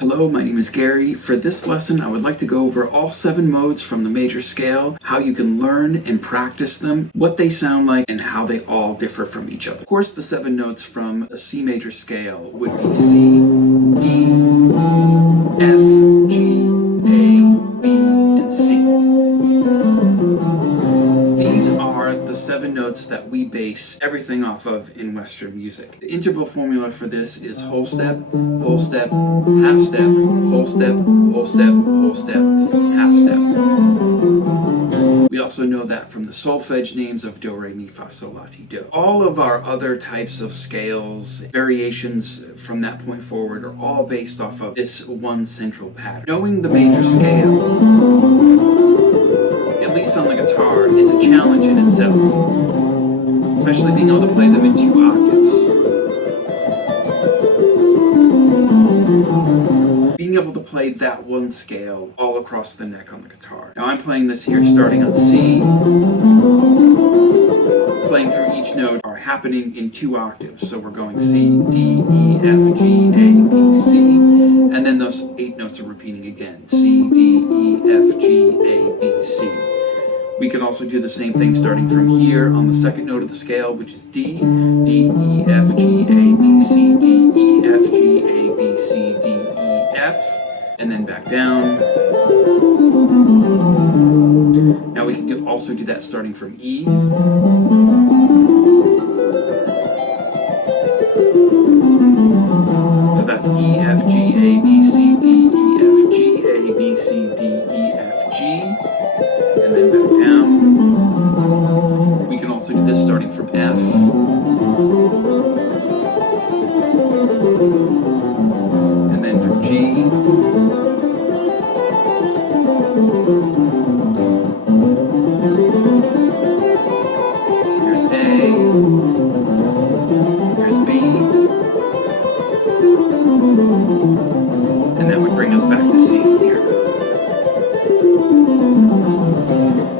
Hello, my name is Gary. For this lesson, I would like to go over all 7 modes from the major scale, how you can learn and practice them, what they sound like, and how they all differ from each other. Of course, the 7 notes from a C major scale would be C, D, E, F, G, A, B, and C. These are the 7 notes that we base everything off of in Western music. The interval formula for this is whole step, half step, whole step, whole step, whole step, half step. We also know that from the solfege names of do, re, mi, fa, sol, la, ti, do. All of our other types of scales, variations from that point forward, are all based off of this one central pattern. Knowing the major scale, at least on the guitar, is a challenge in itself, especially being able to play them in 2 octaves. Being able to play that one scale all across the neck on the guitar. Now I'm playing this here starting on C. Playing through each note are happening in 2 octaves, so we're going C, D, E, F, G, A, B, C, and then those 8 notes are repeating again. C, D, E, F, G, A, B, C. We can also do the same thing starting from here on the 2nd note of the scale, which is D, D, E, F, G, A, B, C, D, E, F, G, A, B, C, D, E, F, and then back down. Now we can also do that starting from E. So that's E, F, G, A, B, C, D, E, F, G, A, B, C, D, E, F, G. And then back down. We can also do this starting from F. And then from G. Here's A. Here's B. And that would bring us back to C here.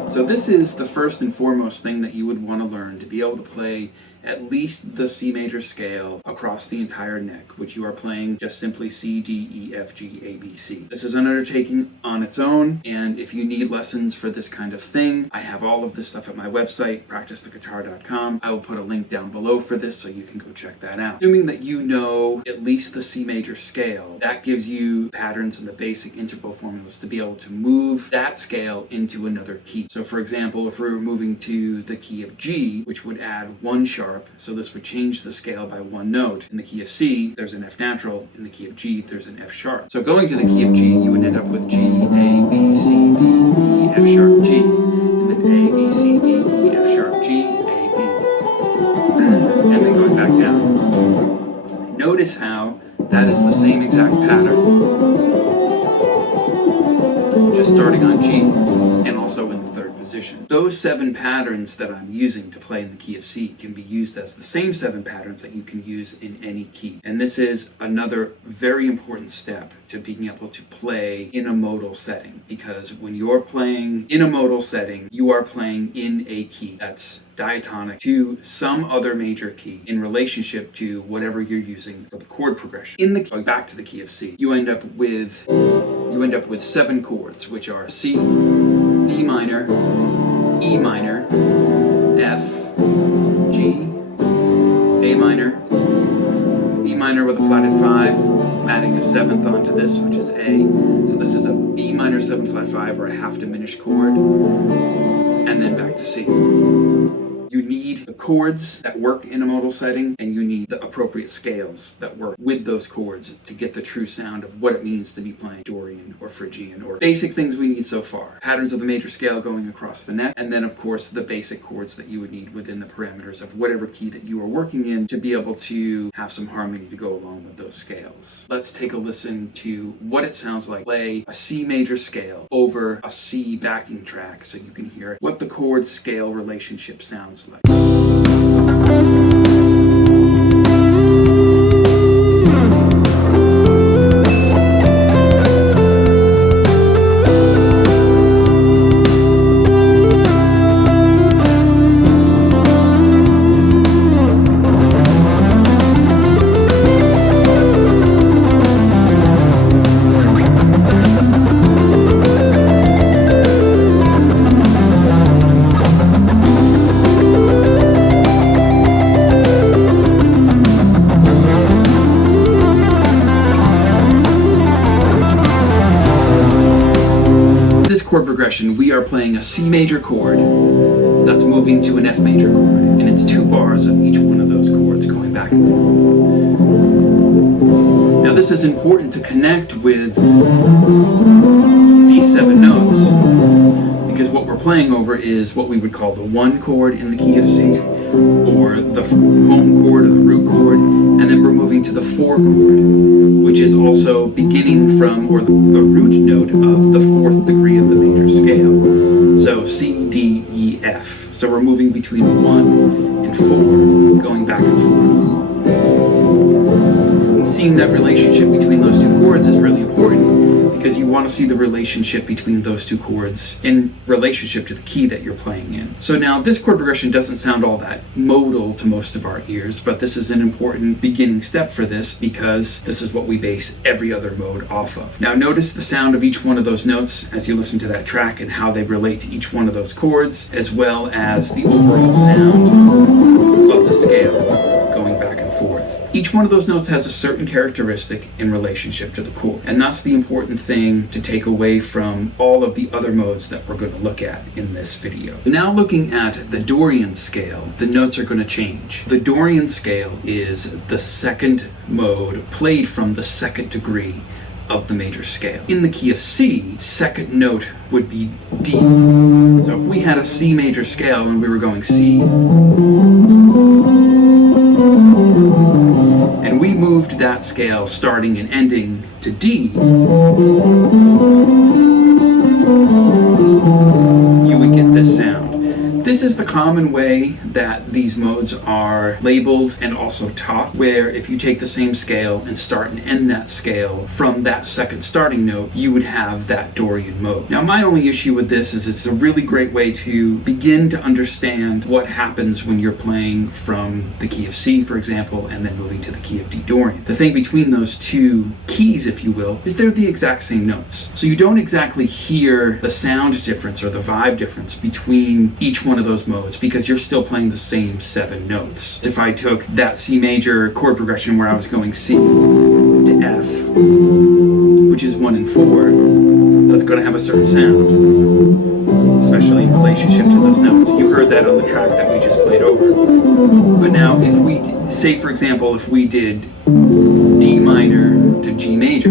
So this is the first and foremost thing that you would want to learn to be able to play at least the C major scale across the entire neck, which you are playing just simply C, D, E, F, G, A, B, C. This is an undertaking on its own, and if you need lessons for this kind of thing, I have all of this stuff at my website, practicetheguitar.com. I will put a link down below for this so you can go check that out. Assuming that you know at least the C major scale, that gives you patterns and the basic interval formulas to be able to move that scale into another key. So for example, if we were moving to the key of G, which would add 1 sharp, so this would change the scale by 1 note. In the key of C, there's an F natural. In the key of G, there's an F sharp. So going to the key of G, you would end up with G, A, B, C, D, E, F sharp, G, and then A, B, C, D, E, F sharp, G, A, B. And then going back down. Notice how that is the same exact pattern, just starting on G, and also in the 3rd position. Those 7 patterns that I'm using to play in the key of C can be used as the same 7 patterns that you can use in any key. And this is another very important step to being able to play in a modal setting, because when you're playing in a modal setting, you are playing in a key that's diatonic to some other major key in relationship to whatever you're using for the chord progression. Going back to the key of C, you end up with 7 chords, which are C, D minor, E minor, F, G, A minor, B minor with a flatted 5, adding a 7th onto this, which is A. So this is a B minor 7 flat 5, or a half diminished chord, and then back to C. You need the chords that work in a modal setting, and you need the appropriate scales that work with those chords to get the true sound of what it means to be playing Dorian or Phrygian, or basic things we need so far. Patterns of the major scale going across the neck, and then of course the basic chords that you would need within the parameters of whatever key that you are working in to be able to have some harmony to go along with those scales. Let's take a listen to what it sounds like play a C major scale over a C backing track so you can hear what the chord scale relationship sounds like. chord progression, we are playing a C major chord that's moving to an F major chord, and it's 2 bars of each one of those chords going back and forth. Now this is important to connect with these 7 notes, because what we're playing over is what we would call the 1 chord in the key of C, or the home chord or the root chord, and then we're moving to the 4 chord, which is also beginning from, or the root note of the 4th degree of the major scale. So C, D, E, F. So we're moving between the 1 and 4, going back and forth. Seeing that relationship between those 2 chords is really important, because you want to see the relationship between those 2 chords in relationship to the key that you're playing in. So now this chord progression doesn't sound all that modal to most of our ears, but this is an important beginning step for this, because this is what we base every other mode off of. Now notice the sound of each one of those notes as you listen to that track and how they relate to each one of those chords, as well as the overall sound of the scale going back and forth. Each one of those notes has a certain characteristic in relationship to the chord, and that's the important thing to take away from all of the other modes that we're going to look at in this video. Now looking at the Dorian scale, the notes are going to change. The Dorian scale is the 2nd mode played from the 2nd degree of the major scale. In the key of C, 2nd note would be D. So if we had a C major scale and we were going C, and we moved that scale starting and ending to D, you would get this sound. This is the common way that these modes are labeled and also taught, where if you take the same scale and start and end that scale from that 2nd starting note, you would have that Dorian mode. Now my only issue with this is it's a really great way to begin to understand what happens when you're playing from the key of C, for example, and then moving to the key of D Dorian. The thing between those 2 keys, if you will, is they're the exact same notes. So you don't exactly hear the sound difference or the vibe difference between each one of those modes, because you're still playing the same 7 notes. If I took that C major chord progression where I was going C to F, which is 1 and 4, that's going to have a certain sound, especially in relationship to those notes. You heard that on the track that we just played over. But now if we say, for example, if we did D minor to G major,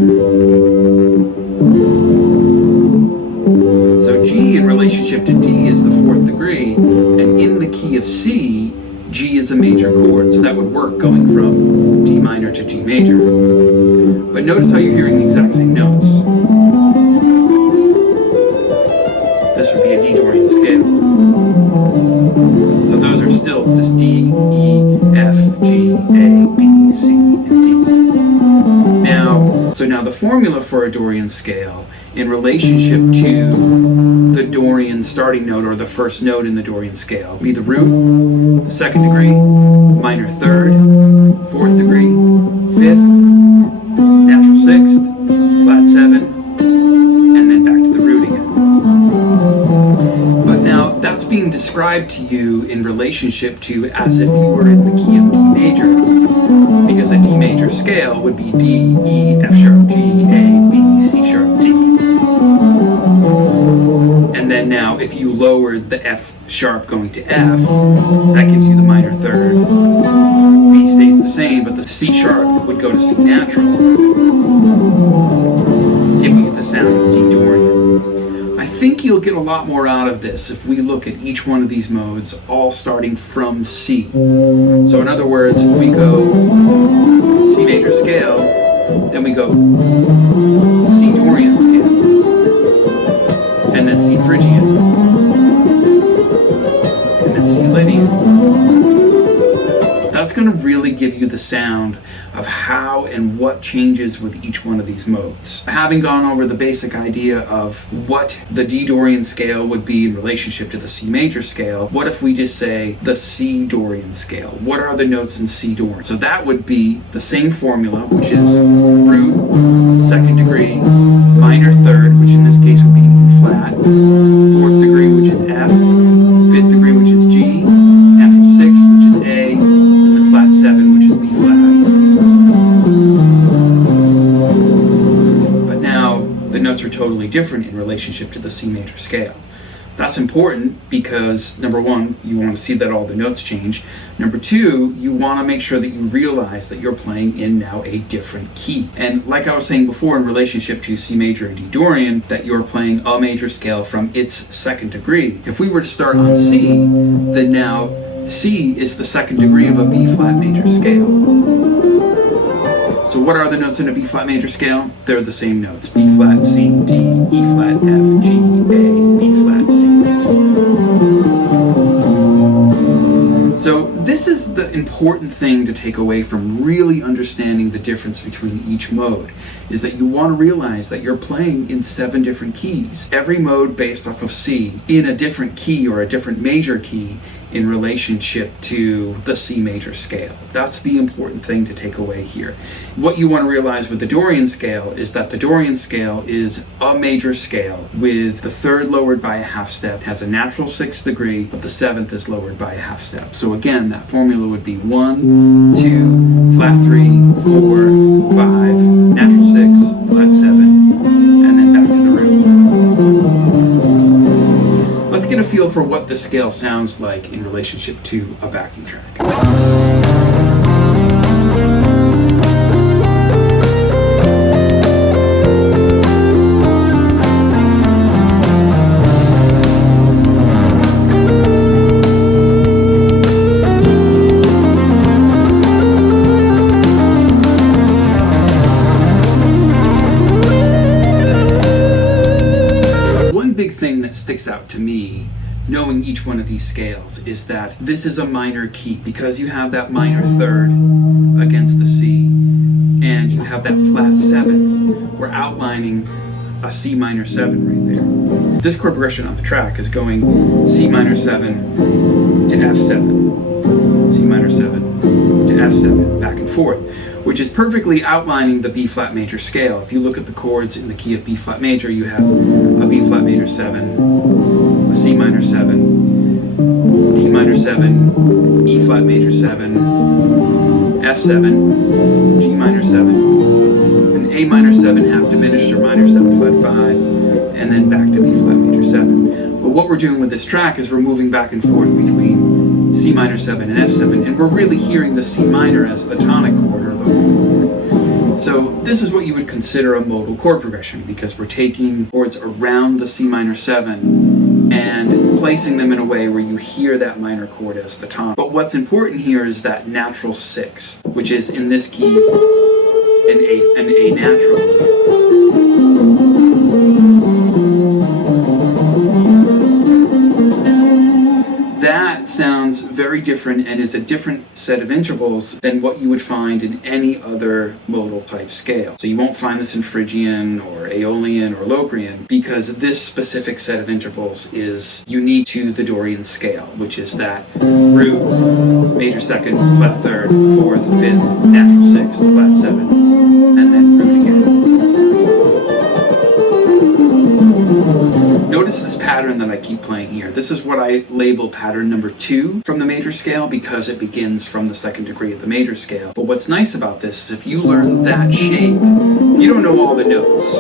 so G in relationship to D is the 4th degree, and in the key of C, G is a major chord, so that would work going from D minor to G major. But notice how you're hearing the exact same notes. This would be a D Dorian scale. So those are still just D, E, F, G, A, B, C, and D. Now the formula for a Dorian scale in relationship to the Dorian starting note, or the 1st note in the Dorian scale, would be the root, the 2nd degree, minor 3rd, 4th degree, 5th, natural 6th, flat 7, and then back to the root again. But now that's being described to you in relationship to as if you were in the key of D major, because a D major scale would be D, E, F sharp, G, A, B, C sharp, D. And then now if you lowered the F sharp going to F, that gives you the minor 3rd. B stays the same, but the C sharp would go to C natural, giving you the sound of D Dorian. I think you'll get a lot more out of this if we look at each one of these modes all starting from C. So in other words, if we go C major scale, then we go C Dorian scale, and then C Phrygian, and then C Lydian. That's going to really give you the sound of how and what changes with each one of these modes. Having gone over the basic idea of what the D Dorian scale would be in relationship to the C major scale, what if we just say the C Dorian scale? What are the notes in C Dorian? So that would be the same formula, which is root, 2nd degree, minor 3rd, which in this case would be E flat, 4th degree, which is F, 5th degree, which is G, natural 6th, which is A, and the flat 7, which is B flat. But now, the notes are totally different in relationship to the C major scale. That's important because, number one, you want to see that all the notes change. Number two, you want to make sure that you realize that you're playing in now a different key. And like I was saying before in relationship to C major and D Dorian, that you're playing a major scale from its second degree. If we were to start on C, then now C is the second degree of a B flat major scale. So what are the notes in a B flat major scale? They're the same notes: B flat, C, D, E flat, F, G, A, B flat, C. So this is the important thing to take away from really understanding the difference between each mode, is that you want to realize that you're playing in 7 different keys. Every mode based off of C in a different key or a different major key in relationship to the C major scale. That's the important thing to take away here. What you want to realize with the Dorian scale is that the Dorian scale is a major scale with the 3rd lowered by a half step, has a natural 6th degree, but the 7th is lowered by a half step. So again, that formula would be 1, 2, flat 3, 4, 5, natural 6, flat 7, and then back to the root. Let's get a feel for what this scale sounds like in relationship to a backing track. Thing that sticks out to me knowing each one of these scales is that this is a minor key, because you have that minor 3rd against the C and you have that flat 7th. We're outlining a C minor 7 right there. This chord progression on the track is going C minor 7 to F7, C minor 7 to F7, back and forth, which is perfectly outlining the B flat major scale. If you look at the chords in the key of B flat major, you have a B flat major 7, a C minor 7, D minor 7, E flat major 7, F7, G minor 7, an A minor 7 half diminished or minor 7 flat 5, and then back to B flat major 7. But what we're doing with this track is we're moving back and forth between C minor 7 and F7, and we're really hearing the C minor as the tonic chord or the home chord. So this is what you would consider a modal chord progression, because we're taking chords around the C minor 7 and placing them in a way where you hear that minor chord as the tonic. But what's important here is that natural 6th, which is in this key an A natural. That sounds very different and is a different set of intervals than what you would find in any other modal type scale. So you won't find this in Phrygian or Aeolian or Locrian, because this specific set of intervals is unique to the Dorian scale, which is that root, major 2nd, flat 3rd, 4th, 5th, natural 6th, flat 7, and then root again. Notice this pattern that I keep playing here. This is what I label pattern number 2 from the major scale, because it begins from the 2nd degree of the major scale. But what's nice about this is if you learn that shape, you don't know all the notes,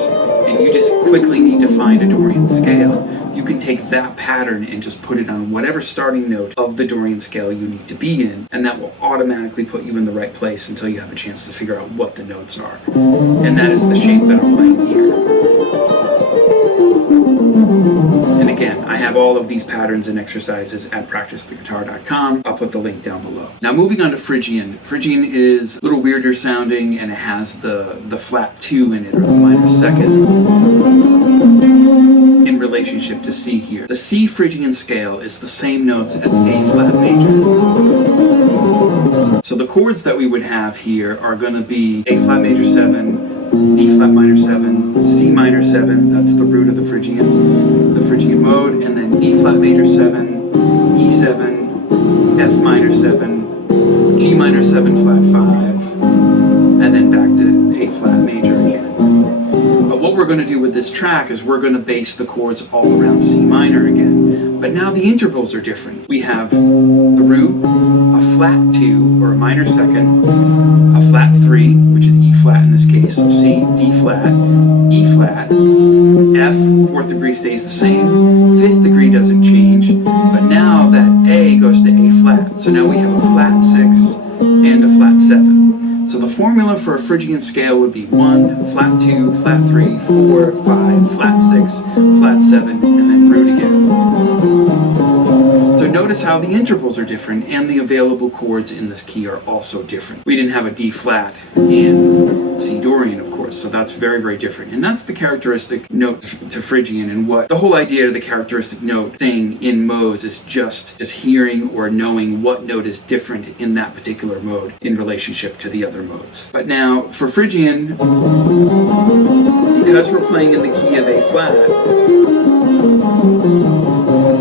and you just quickly need to find a Dorian scale, you can take that pattern and just put it on whatever starting note of the Dorian scale you need to be in, and that will automatically put you in the right place until you have a chance to figure out what the notes are. And that is the shape that I'm playing here. And again, I have all of these patterns and exercises at practicetheguitar.com. I'll put the link down below. Now moving on to Phrygian. Phrygian is a little weirder sounding, and it has the flat 2 in it, or the minor 2nd, in relationship to C here. The C Phrygian scale is the same notes as A flat major. So the chords that we would have here are going to be A flat major 7, B flat minor 7, C minor 7, that's the root of the Phrygian mode, and then D flat major 7, E7, F minor 7, G minor 7 flat 5, and then back to A flat major again. But what we're going to do with this track is we're going to base the chords all around C minor again. But now the intervals are different. We have the root, a flat 2 or a minor 2nd, a flat 3, which is E flat in this case, So C, D flat, E flat, F, 4th degree stays the same, 5th degree doesn't change, but now that A goes to A flat. So now we have a flat 6 and a flat 7. So the formula for a Phrygian scale would be 1, flat 2, flat 3, 4, 5, flat 6, flat 7, and then root again. So notice how the intervals are different and the available chords in this key are also different. We didn't have a D flat and C Dorian, of course, so that's very, very different. And that's the characteristic note to Phrygian, and what the whole idea of the characteristic note thing in modes is just hearing or knowing what note is different in that particular mode in relationship to the other modes. But now for Phrygian, because we're playing in the key of A flat,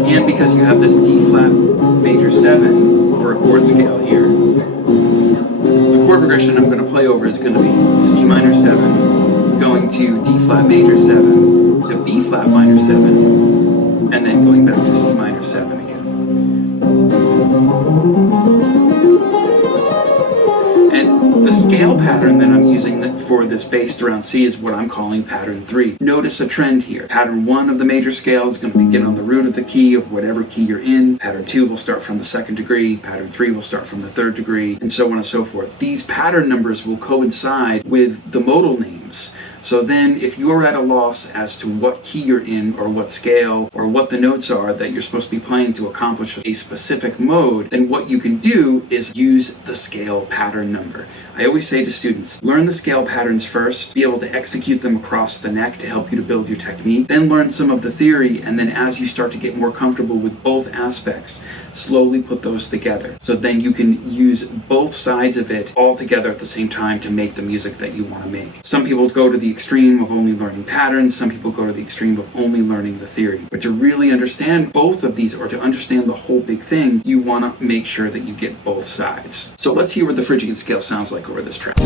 and because you have this D flat major 7 for a chord scale here, the chord progression I'm going to play over is going to be C minor 7, going to D flat major 7, to B flat minor 7, and then going back to C minor 7 again. And the scale pattern that I'm using for this based around C is what I'm calling pattern 3. Notice a trend here. Pattern 1 of the major scale is going to begin on the root of the key of whatever key you're in. Pattern 2 will start from the 2nd degree. Pattern 3 will start from the 3rd degree, and so on and so forth. These pattern numbers will coincide with the modal names. So then if you're at a loss as to what key you're in or what scale or what the notes are that you're supposed to be playing to accomplish a specific mode, then what you can do is use the scale pattern number. I always say to students, learn the scale patterns first, be able to execute them across the neck to help you to build your technique, then learn some of the theory, and then as you start to get more comfortable with both aspects, slowly put those together. So then you can use both sides of it all together at the same time to make the music that you want to make. Some people go to the extreme of only learning patterns, some people go to the extreme of only learning the theory. But to really understand both of these, or to understand the whole big thing, you want to make sure that you get both sides. So let's hear what the Phrygian scale sounds like over this track.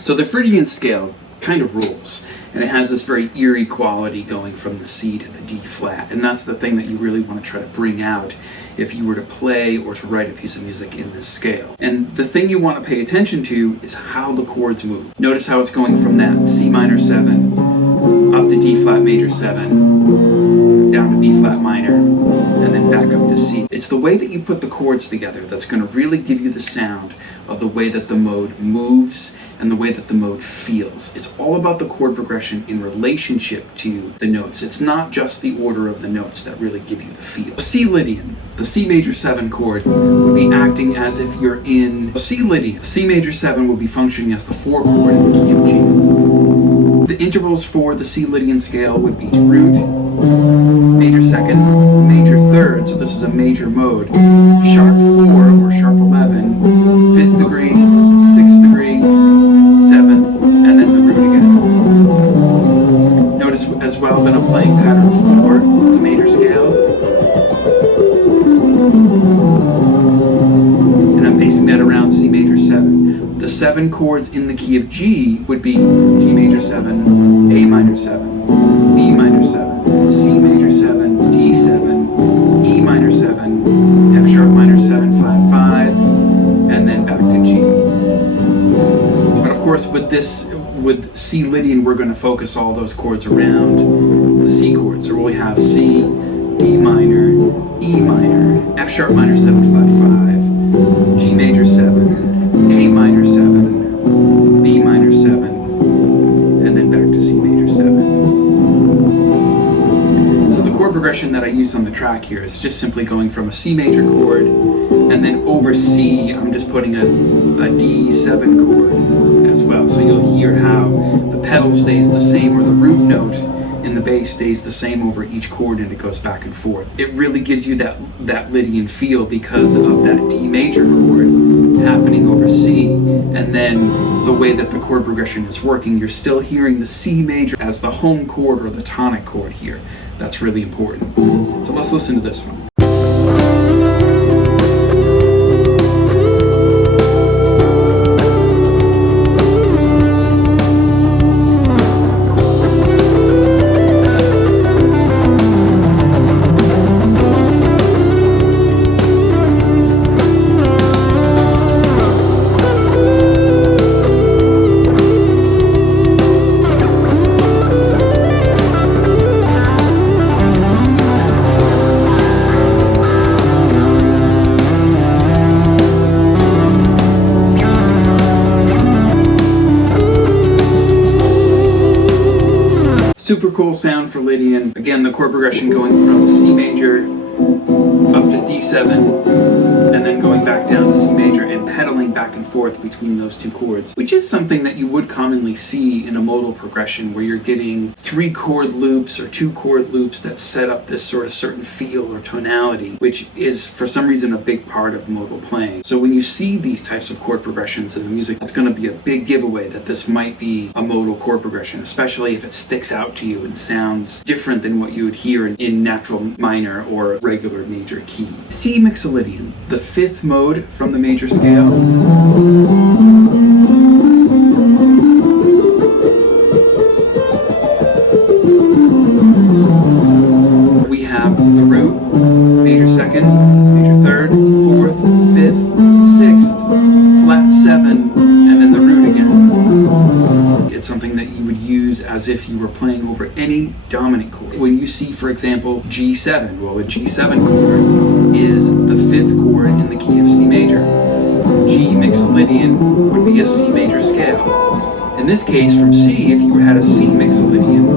So the Phrygian scale kind of rules, and it has this very eerie quality going from the C to the D flat, and that's the thing that you really want to try to bring out if you were to play or to write a piece of music in this scale. And the thing you want to pay attention to is how the chords move. Notice how it's going from that C minor 7 up to D flat major 7, down to B flat minor, and then back up to C. It's the way that you put the chords together that's going to really give you the sound of the way that the mode moves and the way that the mode feels. It's all about the chord progression in relationship to the notes. It's not just the order of the notes that really give you the feel. C-Lydian, the C major 7 chord, would be acting as if you're in C-Lydian. C major 7 would be functioning as the 4 chord in the key of G. The intervals for the C-Lydian scale would be root, major 2nd, major 3rd, so this is a major mode, sharp 4 or sharp 11, 5th degree, 6th degree, 7th, and then the root again. Notice as well that I'm playing pattern 4 of the major scale, and I'm basing that around C major 7. The 7 chords in the key of G would be G major 7, A minor 7, B minor 7, C major 7, D 7, E minor 7, F sharp minor 7, 5, 5, and then back to G. But of course with C-Lydian, we're going to focus all those chords around the C chords. So we have C, D minor, E minor, F sharp minor 7, 5, 5, G major 7, A minor 7, B minor 7, and then back to C major 7. So the chord progression that I use on the track here is just simply going from a C major chord, and then over C, I'm just putting a D7 chord as well. So you'll hear how the pedal stays the same, or the root note in the bass stays the same over each chord, and it goes back and forth. It really gives you that Lydian feel because of that D major chord happening over C, and then the way that the chord progression is working, you're still hearing the C major as the home chord or the tonic chord here. That's really important. So let's listen to this one. Super cool sound for Lydian. Again, the chord progression going from C major up to D7, and then going back down to C major and pedaling back and forth between those two chords, which is something that you would commonly see in a modal progression where you're getting 3 chord loops or 2 chord loops that set up this sort of certain feel or tonality, which is for some reason a big part of modal playing. So when you see these types of chord progressions in the music, it's going to be a big giveaway that this might be a modal chord progression, especially if it sticks out to you and sounds different than what you would hear in natural minor or regular major key. C Mixolydian, the 5th mode from the major scale. We have the root, major 2nd, major 3rd, 4th, 5th, 6th, flat 7, and then the root again. It's something that you would use as if you were playing over any dominant chord. When you see, for example, G7, well, a G7 chord is the 5th chord in the key of C major. G Mixolydian would be a C major scale. In this case, from C, if you had a C Mixolydian,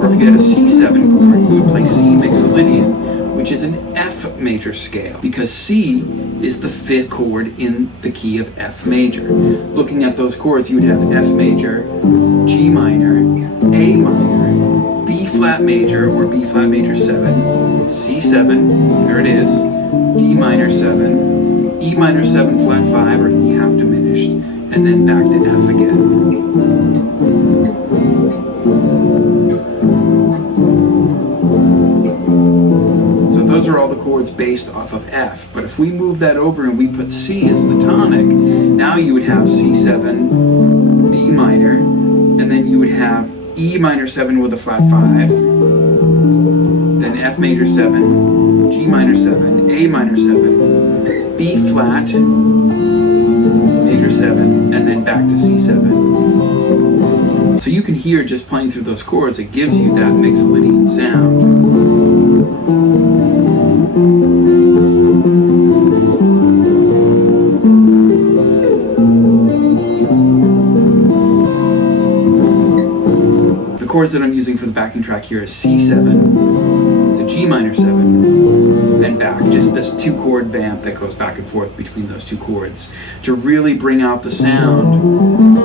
or if you had a C7 chord, you would play C Mixolydian, which is an F major scale, because C is the 5th chord in the key of F major. Looking at those chords, you would have F major, G minor, A minor, B flat major or B flat major 7, C7, there it is, D minor 7, E minor 7 flat 5 or E half diminished, and then back to F again. So those are all the chords based off of F, but if we move that over and we put C as the tonic, now you would have C7, D minor, and then you would have E minor 7 with a flat 5, then F major 7, G minor 7, A minor 7, B flat, major 7, and then back to C7. So you can hear just playing through those chords, it gives you that Mixolydian sound. The chords that I'm using for the backing track here is C7 to G minor 7 and back, just this 2-chord vamp that goes back and forth between those 2 chords to really bring out the sound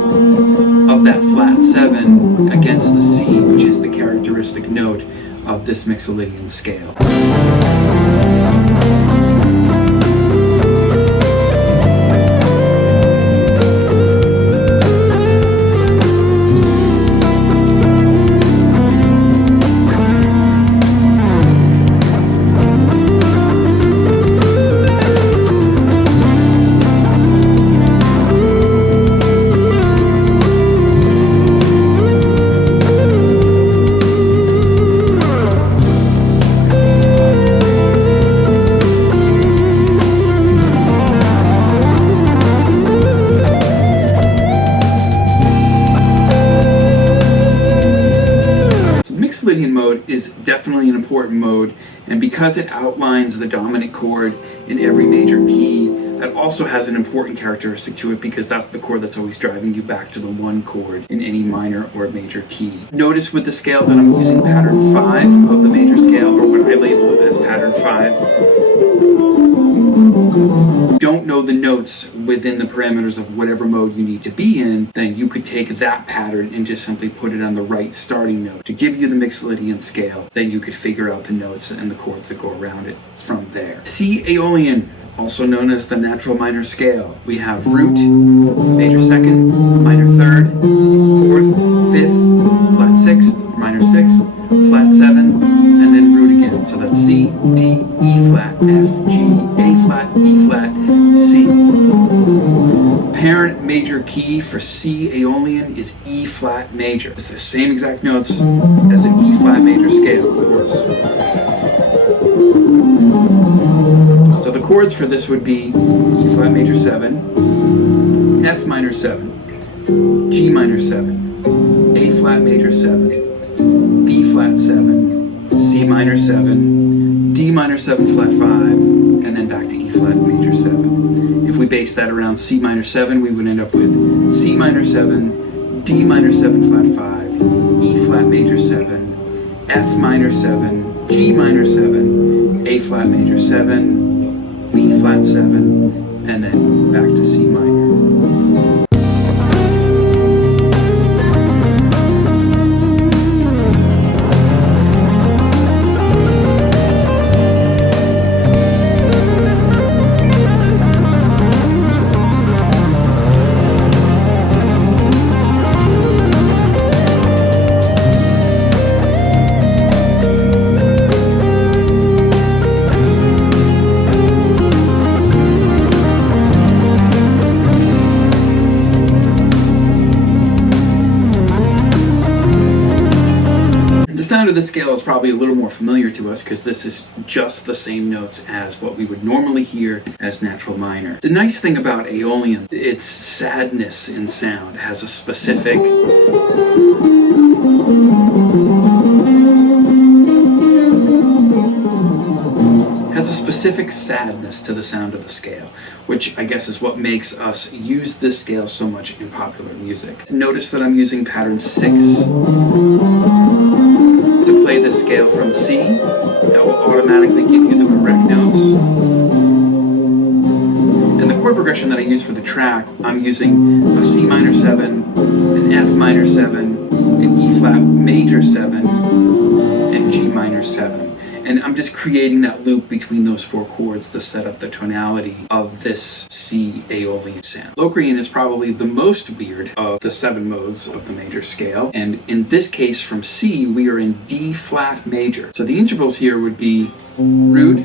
of that flat 7 against the C, which is the characteristic note of this Mixolydian scale. Mixolydian mode is definitely an important mode, and because it outlines the dominant chord in every major key, that also has an important characteristic to it because that's the chord that's always driving you back to the 1 chord in any minor or major key. Notice with the scale that I'm using pattern 5 of the major scale, or what I label as pattern 5. Don't know the notes within the parameters of whatever mode you need to be in, then you could take that pattern and just simply put it on the right starting note to give you the Mixolydian scale. Then you could figure out the notes and the chords that go around it from there. C Aeolian, also known as the natural minor scale. We have root, major second, minor third, fourth, fifth, flat sixth, minor sixth, flat seven, and then root again. So that's C, D, E flat, F, G, A flat, B flat, C. Parent major key for C Aeolian is E flat major. It's the same exact notes as an E flat major scale, of course. So the chords for this would be E flat major 7, F minor 7, G minor 7, A flat major 7, B flat 7, C minor 7, D minor 7 flat 5, and then back to E flat major 7. If we base that around C minor 7, we would end up with C minor 7, D minor 7 flat 5, E flat major 7, F minor 7, G minor 7, A flat major 7, B flat 7, and then back to C minor. The sound of the scale is probably a little more familiar to us because this is just the same notes as what we would normally hear as natural minor. The nice thing about Aeolian, its sadness in sound has a specific sadness to the sound of the scale, which I guess is what makes us use this scale so much in popular music. Notice that I'm using pattern 6 to play this scale from C. That will automatically give you the correct notes. And the chord progression that I use for the track, I'm using a C minor 7, an F minor 7, an E flat major 7, and G minor 7. And I'm just creating that loop between those 4 chords to set up the tonality of this C Aeolian sound. Locrian is probably the most weird of the 7 modes of the major scale. And in this case from C, we are in D flat major. So the intervals here would be root,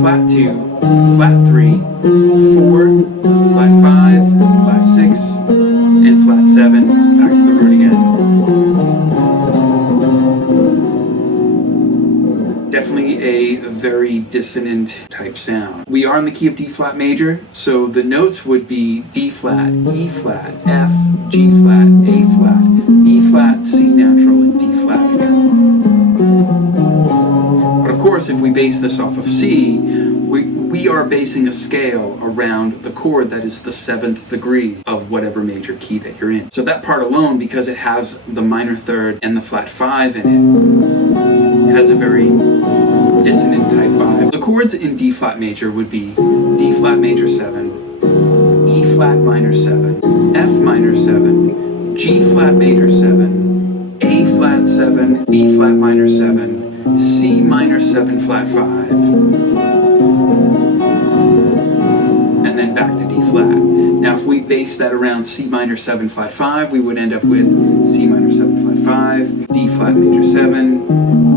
flat 2, flat 3, 4, flat 5, flat 6, and flat 7, back to the root again. Definitely a very dissonant type sound. We are in the key of D flat major, so the notes would be D flat, E flat, F, G flat, A flat, B flat, C natural, and D flat again. But of course, if we base this off of C, we are basing a scale around the chord that is the 7th degree of whatever major key that you're in. So that part alone, because it has the minor third and the flat 5 in it, has a very dissonant type vibe. The chords in D flat major would be D flat major 7, E flat minor 7, F minor 7, G flat major 7, A flat 7, B flat minor 7, C minor 7 flat 5, and then back to D flat. Now if we base that around C minor 7 flat 5, we would end up with C minor 7 flat 5, D flat major 7,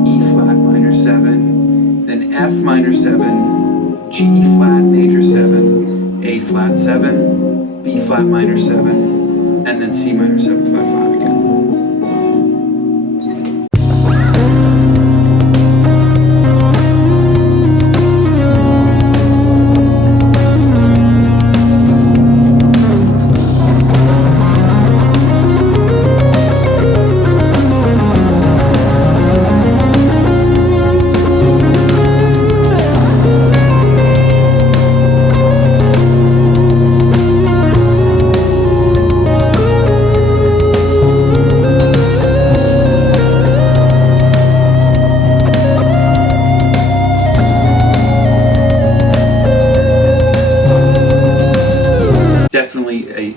E flat minor 7, then F minor 7, G flat major 7, A flat 7, B flat minor 7, and then C minor 7 flat 5 again.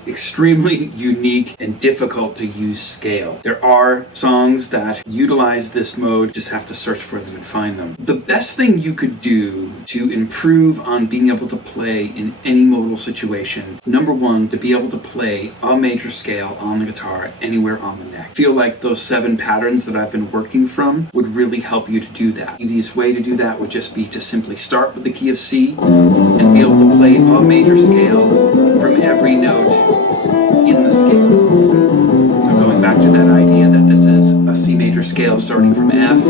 Extremely unique and difficult to use scale. There are songs that utilize this mode, just have to search for them and find them. The best thing you could do to improve on being able to play in any modal situation, number one, to be able to play a major scale on the guitar anywhere on the neck. I feel like those 7 patterns that I've been working from would really help you to do that. Easiest way to do that would just be to simply start with the key of C and be able to play a major scale from every note in the scale. So going back to that idea that this is a C major scale starting from F,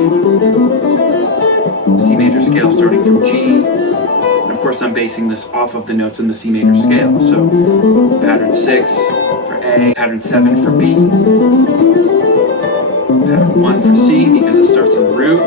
C major scale starting from G, and of course I'm basing this off of the notes in the C major scale. So pattern 6 for A, pattern 7 for B, pattern 1 for C because it starts on the root,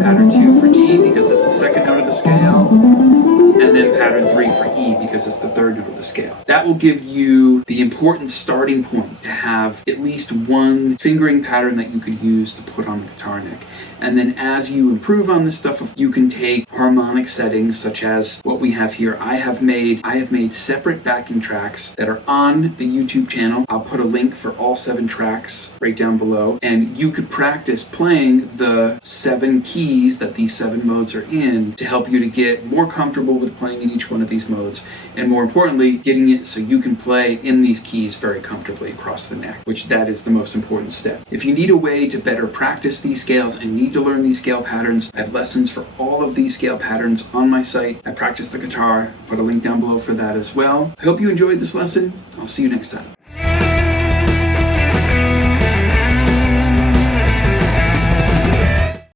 pattern 2 for D because it's the second note of the scale, and then pattern 3 for E because it's the third note of the scale. That will give you the important starting point to have at least one fingering pattern that you could use to put on the guitar neck. And then as you improve on this stuff, you can take harmonic settings such as what we have here. I have made separate backing tracks that are on the YouTube channel. I'll put a link for all 7 tracks right down below. And you could practice playing the 7 keys that these 7 modes are in to help you to get more comfortable with playing in each one of these modes. And more importantly, getting it so you can play in these keys very comfortably across the neck, which that is the most important step. If you need a way to better practice these scales and need to learn these scale patterns, I have lessons for all of these scale patterns on my site. I practice the guitar. I'll put a link down below for that as well. I hope you enjoyed this lesson. I'll see you next time.